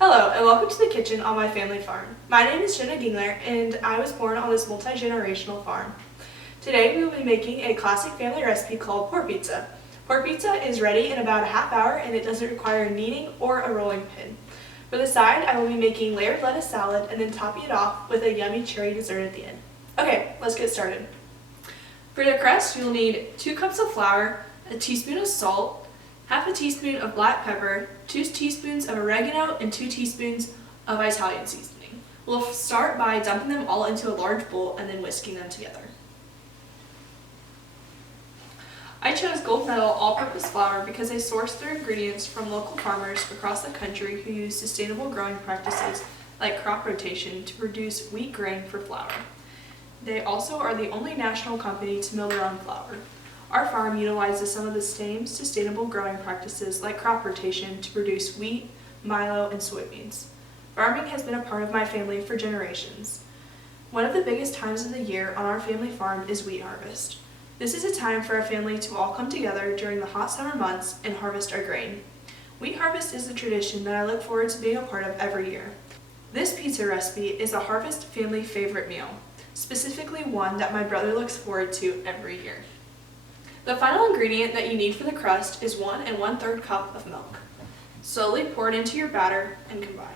Hello, and welcome to the kitchen on my family farm. My name is Jenna Gengler, and I was born on this multi-generational farm. Today we will be making a classic family recipe called pork pizza. Pork pizza is ready in about a half hour, and it doesn't require kneading or a rolling pin. For the side, I will be making layered lettuce salad and then topping it off with a yummy cherry dessert at the end. Okay, let's get started. For the crust, you'll need 2 cups of flour, a teaspoon of salt, half a teaspoon of black pepper, 2 teaspoons of oregano, and 2 teaspoons of Italian seasoning. We'll start by dumping them all into a large bowl and then whisking them together. I chose gold medal all-purpose flour because I sourced their ingredients from local farmers across the country who use sustainable growing practices like crop rotation to produce wheat grain for flour. They also are the only national company to mill their own flour. Our farm utilizes some of the same sustainable growing practices like crop rotation to produce wheat, milo, and soybeans. Farming has been a part of my family for generations. One of the biggest times of the year on our family farm is wheat harvest. This is a time for our family to all come together during the hot summer months and harvest our grain. Wheat harvest is a tradition that I look forward to being a part of every year. This pizza recipe is a harvest family favorite meal, specifically one that my brother looks forward to every year. The final ingredient that you need for the crust is 1 1/3 cup of milk. Slowly pour it into your batter and combine.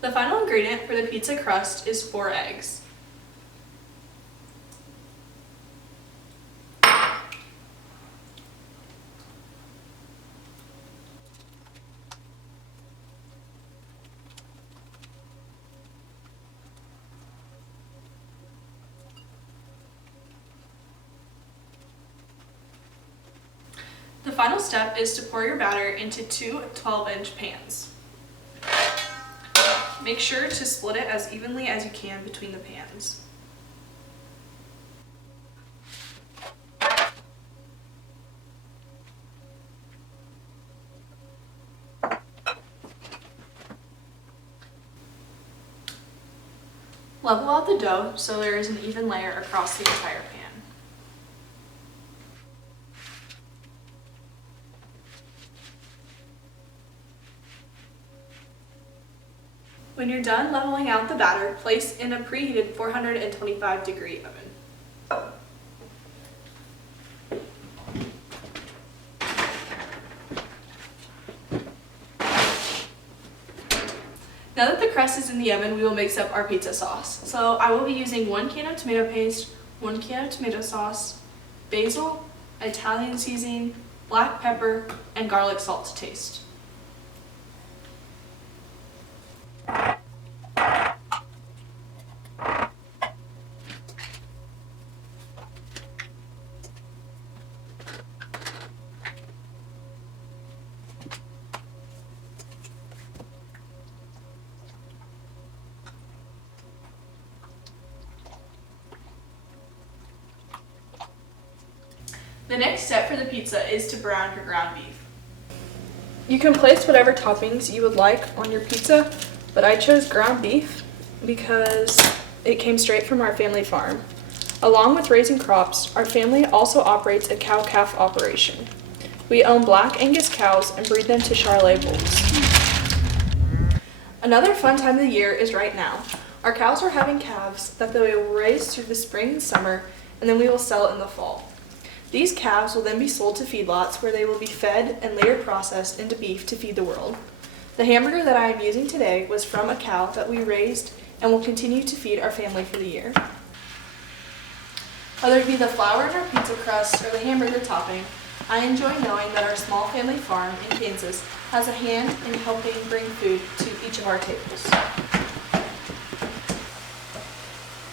The final ingredient for the pizza crust is 4 eggs. The final step is to pour your batter into 2 12-inch pans. Make sure to split it as evenly as you can between the pans. Level out the dough so there is an even layer across the entire pan. When you're done leveling out the batter, place in a preheated 425-degree oven. Now that the crust is in the oven, we will mix up our pizza sauce. So I will be using 1 can of tomato paste, 1 can of tomato sauce, basil, Italian seasoning, black pepper, and garlic salt to taste. The next step for the pizza is to brown your ground beef. You can place whatever toppings you would like on your pizza, but I chose ground beef because it came straight from our family farm. Along with raising crops, our family also operates a cow-calf operation. We own Black Angus cows and breed them to Charolais bulls. Another fun time of the year is right now. Our cows are having calves that they will raise through the spring and summer, and then we will sell it in the fall. These calves will then be sold to feedlots where they will be fed and later processed into beef to feed the world. The hamburger that I am using today was from a cow that we raised and will continue to feed our family for the year. Whether it be the flour in our pizza crust or the hamburger topping, I enjoy knowing that our small family farm in Kansas has a hand in helping bring food to each of our tables.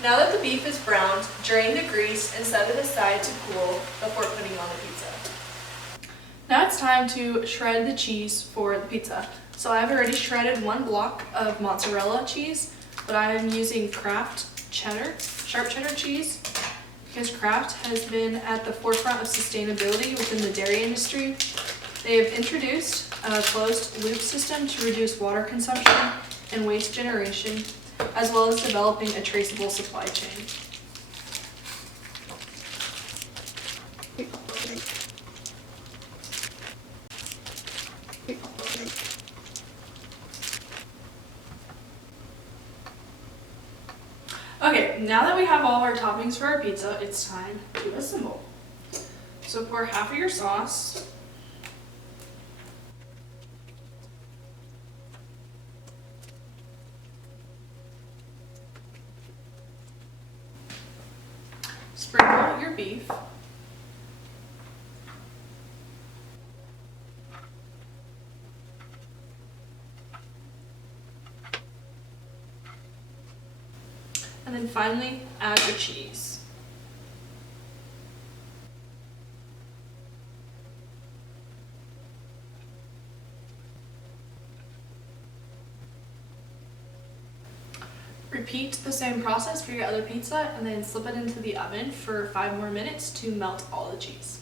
Now that the beef is browned, drain the grease and set it aside to cool before putting on the pizza. Now it's time to shred the cheese for the pizza. So I've already shredded 1 block of mozzarella cheese, but I am using Kraft cheddar, sharp cheddar cheese. because Kraft has been at the forefront of sustainability within the dairy industry. They have introduced a closed loop system to reduce water consumption and waste generation, as well as developing a traceable supply chain. Okay, now that we have all of our toppings for our pizza, it's time to assemble. So pour half of your sauce. Sprinkle your beef. And then finally, add your cheese. Repeat the same process for your other pizza and then slip it into the oven for 5 more minutes to melt all the cheese.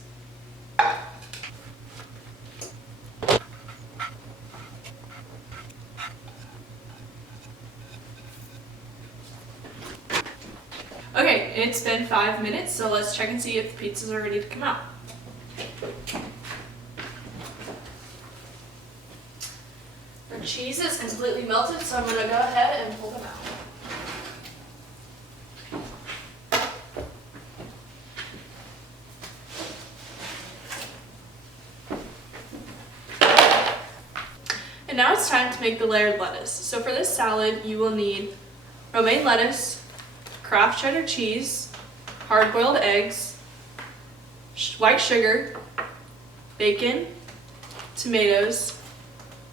Okay, it's been 5 minutes, so let's check and see if the pizzas are ready to come out. The cheese is completely melted, so I'm going to go ahead and pull them out. And now it's time to make the layered lettuce. So for this salad, you will need romaine lettuce, Kraft cheddar cheese, hard-boiled eggs, white sugar, bacon, tomatoes,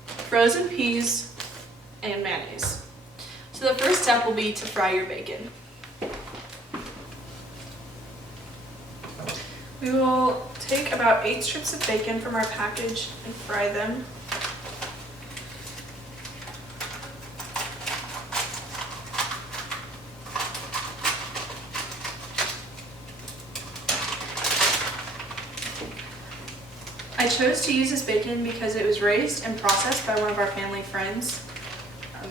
frozen peas, and mayonnaise. So the first step will be to fry your bacon. We will take about 8 strips of bacon from our package and fry them. I chose to use this bacon because it was raised and processed by one of our family friends.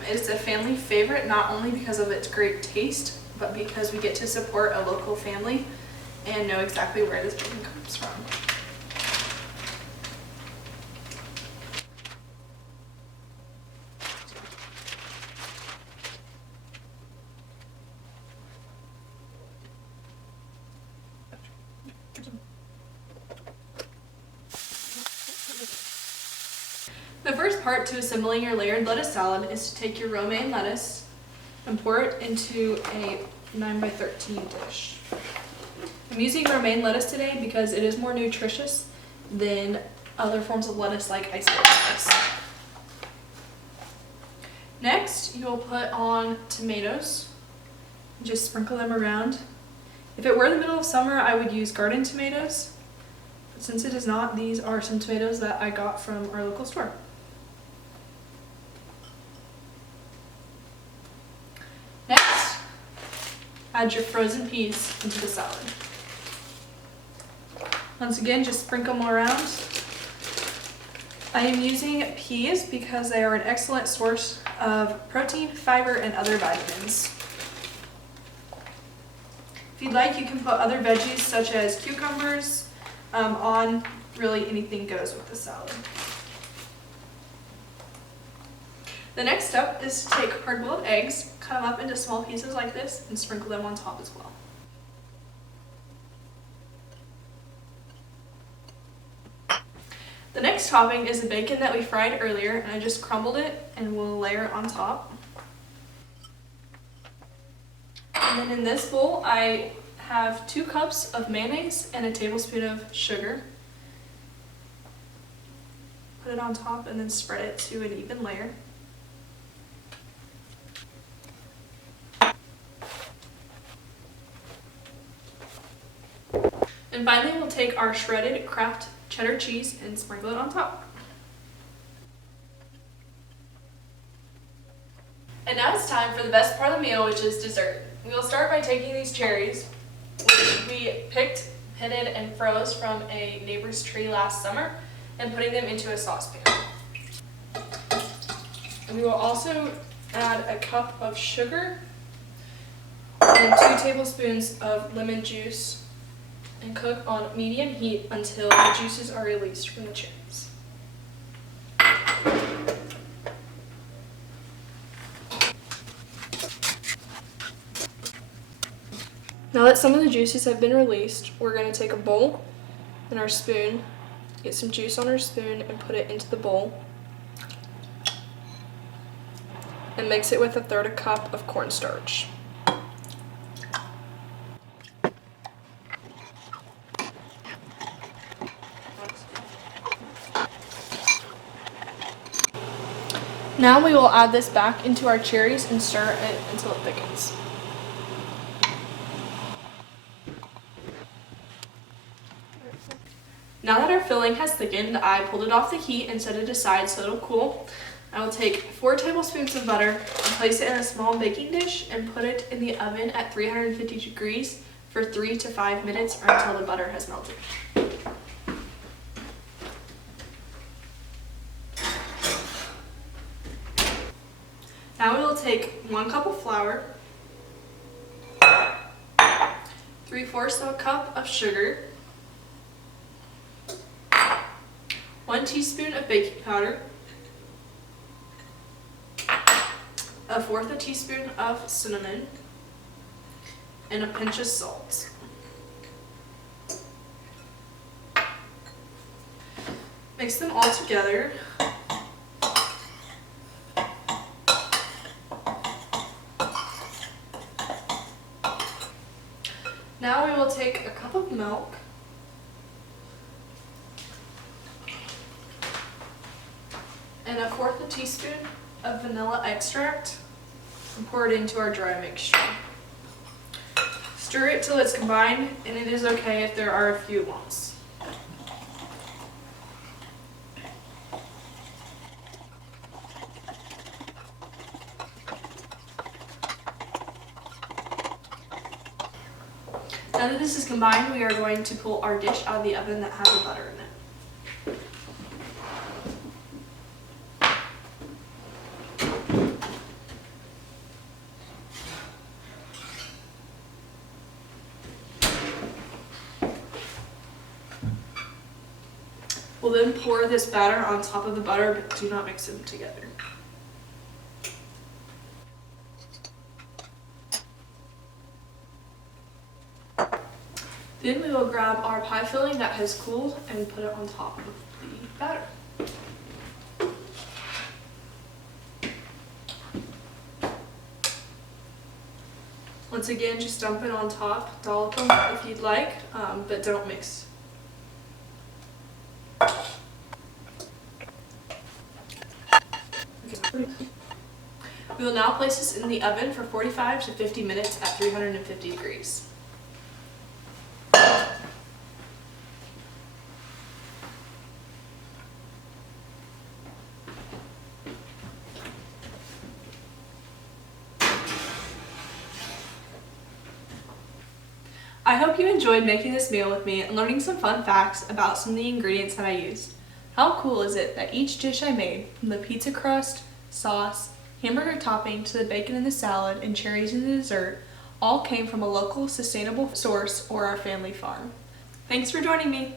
It's a family favorite not only because of its great taste, but because we get to support a local family and know exactly where this bacon comes from. The first part to assembling your layered lettuce salad is to take your romaine lettuce and pour it into a 9x13 dish. I'm using romaine lettuce today because it is more nutritious than other forms of lettuce like iceberg lettuce. Next, you will put on tomatoes. Just sprinkle them around. If it were the middle of summer, I would use garden tomatoes. But since it is not, these are some tomatoes that I got from our local store. Next, add your frozen peas into the salad. Once again, just sprinkle them around. I am using peas because they are an excellent source of protein, fiber, and other vitamins. If you'd like, you can put other veggies such as cucumbers on. Really, anything goes with the salad. The next step is to take hard-boiled eggs, cut them up into small pieces like this, and sprinkle them on top as well. The next topping is the bacon that we fried earlier, and I just crumbled it and we'll layer it on top. And then in this bowl, I have 2 cups of mayonnaise and a tablespoon of sugar. Put it on top and then spread it to an even layer. And finally, we'll take our shredded Kraft cheddar cheese and sprinkle it on top. And now it's time for the best part of the meal, which is dessert. We will start by taking these cherries which we picked, pitted, and froze from a neighbor's tree last summer, and putting them into a saucepan. And we will also add a cup of sugar and 2 tablespoons of lemon juice and cook on medium heat until the juices are released from the cherries. Now that some of the juices have been released, we're going to take a bowl and our spoon, get some juice on our spoon and put it into the bowl, and mix it with 1/3 cup of cornstarch. Now we will add this back into our cherries and stir it until it thickens. Now that our filling has thickened, I pulled it off the heat and set it aside so it'll cool. I will take 4 tablespoons of butter and place it in a small baking dish and put it in the oven at 350 degrees for 3 to 5 minutes or until the butter has melted. Now we will take 1 cup of flour, 3/4 of a cup of sugar, 1 teaspoon of baking powder, 1/4 teaspoon of cinnamon, and a pinch of salt. Mix them all together. Now we will take a cup of milk and 1/4 teaspoon of vanilla extract and pour it into our dry mixture. Stir it till it's combined, and it is okay if there are a few lumps. Now that this is combined, we are going to pull our dish out of the oven that has the butter in it. We'll then pour this batter on top of the butter, but do not mix them together. Then we will grab our pie filling that has cooled and put it on top of the batter. Once again, just dump it on top, dollop them if you'd like, but don't mix. We will now place this in the oven for 45 to 50 minutes at 350 degrees. I hope you enjoyed making this meal with me and learning some fun facts about some of the ingredients that I used. How cool is it that each dish I made, from the pizza crust, sauce, hamburger topping to the bacon in the salad and cherries in the dessert, all came from a local sustainable source or our family farm. Thanks for joining me.